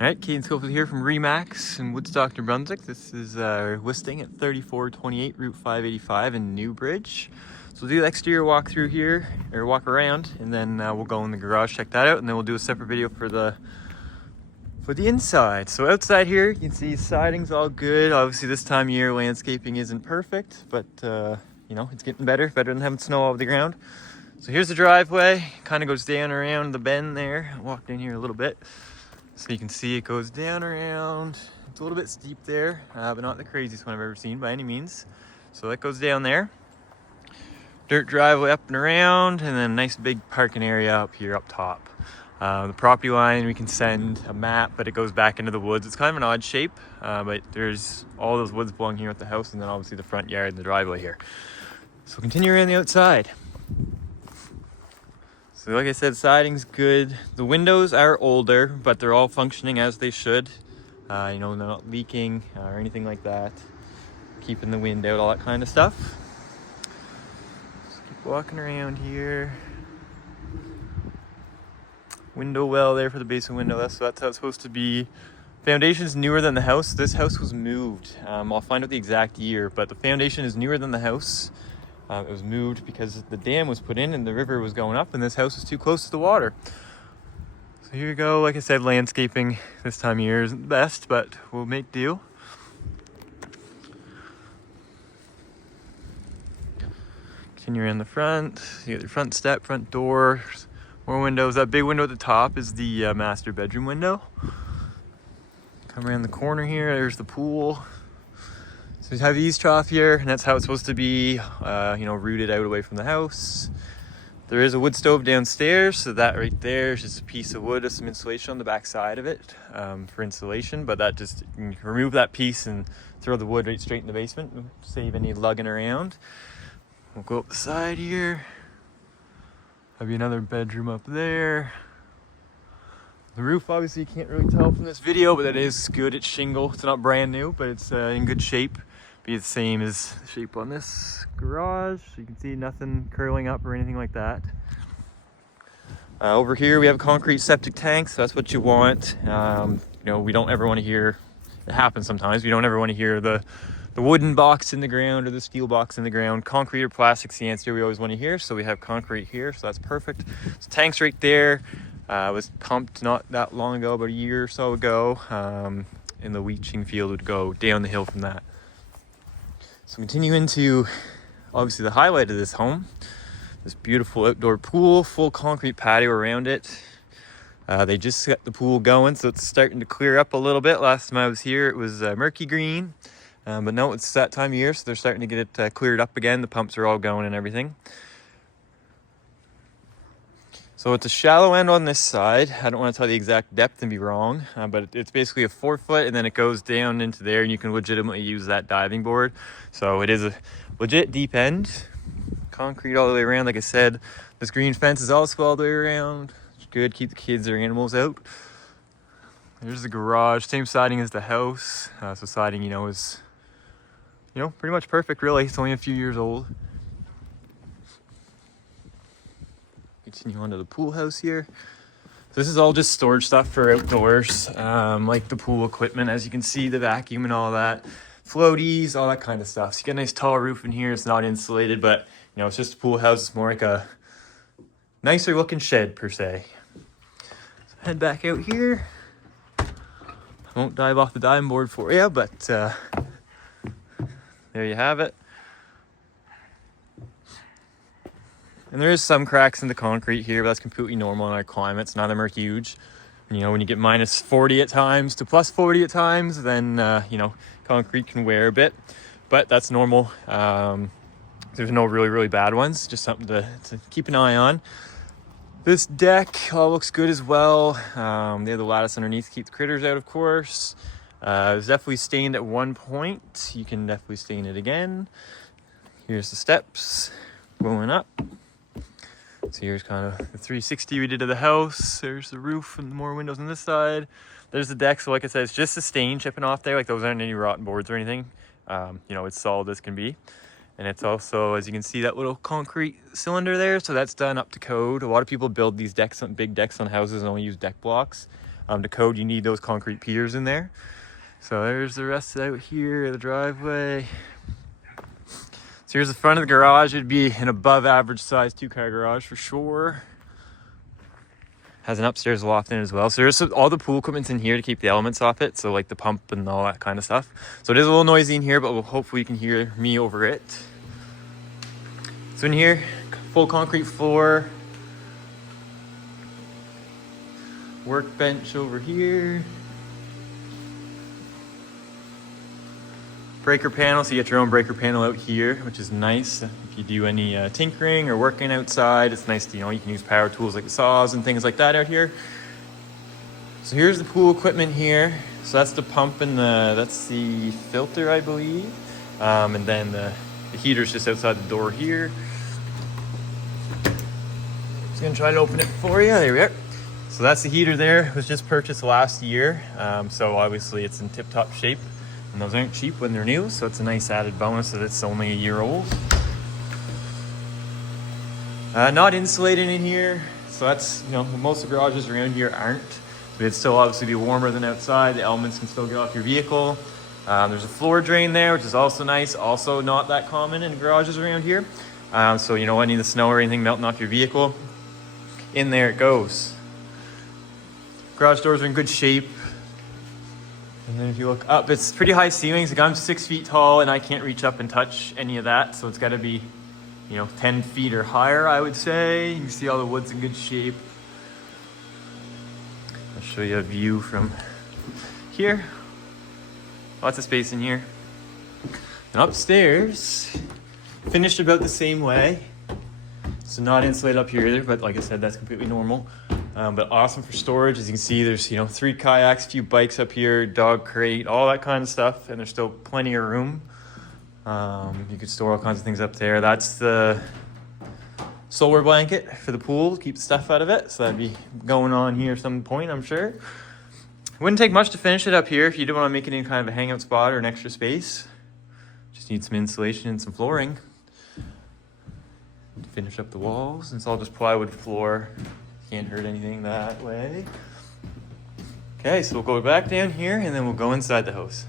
Alright, Caden Schofield here from Remax in Woodstock, New Brunswick. This is our listing at 3428 Route 585 in Newbridge. So we'll do the exterior walk through here, or walk around, and then we'll go in the garage, check that out, and then we'll do a separate video for the inside. So outside here, you can see siding's all good. Obviously this time of year, landscaping isn't perfect, but you know, it's getting better than having snow all over the ground. So here's the driveway, kind of goes down around the bend there. I walked in here a little bit. So you can see it goes down around. It's a little bit steep there, but not the craziest one I've ever seen by any means. So that goes down there. Dirt driveway up and around, and then a nice big parking area up here up top. The property line, we can send a map, but it goes back into the woods. It's kind of an odd shape, but there's all those woods belong here at the house, and then obviously the front yard and the driveway here. So continue around the outside. So like I said, siding's good. The windows are older, but they're all functioning as they should. You know, they're not leaking or anything like that. Keeping the wind out, all that kind of stuff. Just keep walking around here. Window well there for the basement window. That's how it's supposed to be. Foundation's newer than the house. This house was moved. I'll find out the exact year, but the foundation is newer than the house. It was moved because the dam was put in and the river was going up and this house was too close to the water. So here you go. Like I said, landscaping this time of year isn't the best, but we'll make do. Continue around the front. You got your front step, front door, more windows. That big window at the top is the master bedroom window. Come around the corner here, there's the pool. So we have the east trough here, and that's how it's supposed to be, you know, rooted out away from the house. There is a wood stove downstairs, so that right there is just a piece of wood with some insulation on the back side of it for insulation, but that just, you can remove that piece and throw the wood right straight in the basement, save any lugging around. We'll go up the side here. Have another bedroom up there. The roof, obviously, you can't really tell from this video, but that is good. It's shingle. It's not brand new, but it's in good shape. Be the same as the shape on this garage. So you can see nothing curling up or anything like that. Over here, we have a concrete septic tank, so that's what you want. You know, we don't ever want to hear, it happens sometimes, we don't ever want to hear the wooden box in the ground or the steel box in the ground. Concrete or plastic's the answer we always want to hear, so we have concrete here, so that's perfect. So tank's right there. Was pumped not that long ago, about a year or so ago, and the leaching field would go down the hill from that. So continue into, obviously, the highlight of this home, this beautiful outdoor pool, full concrete patio around it. They just got the pool going, so it's starting to clear up a little bit. Last time I was here, it was murky green, but now it's that time of year, so they're starting to get it cleared up again. The pumps are all going and everything. So it's a shallow end on this side. I don't want to tell the exact depth and be wrong, but it's basically a 4 foot, and then it goes down into there, and you can legitimately use that diving board. So it is a legit deep end. Concrete all the way around. Like I said, this green fence is also all the way around. It's good, keep the kids or animals out. There's the garage, same siding as the house. So siding, you know, is, you know, pretty much perfect, really. It's only a few years old. Continue on to the pool house here. So this is all just storage stuff for outdoors, like the pool equipment. As you can see, the vacuum and all that, floaties, all that kind of stuff. So you get a nice tall roof in here. It's not insulated, but you know, it's just a pool house. It's more like a nicer looking shed per se. So head back out here. I won't dive off the diving board for you, but there you have it. And there is some cracks in the concrete here, but that's completely normal in our climates. None of them are huge. You know, when you get minus 40 at times to plus 40 at times, then, you know, concrete can wear a bit. But that's normal. There's no really, really bad ones. Just something to keep an eye on. This deck all looks good as well. They have the lattice underneath to keep the critters out, of course. It was definitely stained at one point. You can definitely stain it again. Here's the steps going up. So here's kind of the 360 we did to the house. There's the roof and more windows on this side. There's the deck. So like I said, it's just a stain chipping off there. Like those aren't any rotten boards or anything. You know, it's solid as can be. And it's also, as you can see, that little concrete cylinder there. So that's done up to code. A lot of people build these decks, big decks on houses and only use deck blocks. To code, you need those concrete piers in there. So there's the rest out here, the driveway. So here's the front of the garage. It'd be an above average size 2-car garage for sure. Has an upstairs loft in it as well. So there's all the pool equipment's in here to keep the elements off it. So like the pump and all that kind of stuff. So it is a little noisy in here, but hopefully you can hear me over it. So in here, full concrete floor. Workbench over here. Breaker panel, so you get your own breaker panel out here, which is nice. If you do any tinkering or working outside, it's nice to, you can use power tools like the saws and things like that out here. So here's the pool equipment here. So that's the pump and that's the filter, I believe. And then the heater's just outside the door here. Just gonna try to open it for you. There we are. So that's the heater there. It was just purchased last year. So obviously it's in tip-top shape. And those aren't cheap when they're new, so it's a nice added bonus that it's only a year old. Not insulated in here, so that's, most of the garages around here aren't. But it'd still obviously be warmer than outside. The elements can still get off your vehicle. There's a floor drain there, which is also nice. Also not that common in garages around here. So any of the snow or anything melting off your vehicle, in there it goes. Garage doors are in good shape. And then if you look up, it's pretty high ceilings. Like I'm 6 feet tall and I can't reach up and touch any of that. So it's got to be, 10 feet or higher, I would say. You can see all the wood's in good shape. I'll show you a view from here. Lots of space in here. And upstairs, finished about the same way. So not insulated up here either, but like I said, that's completely normal. But awesome for storage. As you can see, there's 3 kayaks, a few bikes up here, dog crate, all that kind of stuff, and there's still plenty of room. You could store all kinds of things up there. That's the solar blanket for the pool, keep the stuff out of it. So that'd be going on here at some point, I'm sure. It wouldn't take much to finish it up here if you didn't want to make it any kind of a hangout spot or an extra space. Just need some insulation and some flooring to finish up the walls. And it's all just plywood floor. Can't hurt anything that way. Okay, so we'll go back down here and then we'll go inside the house.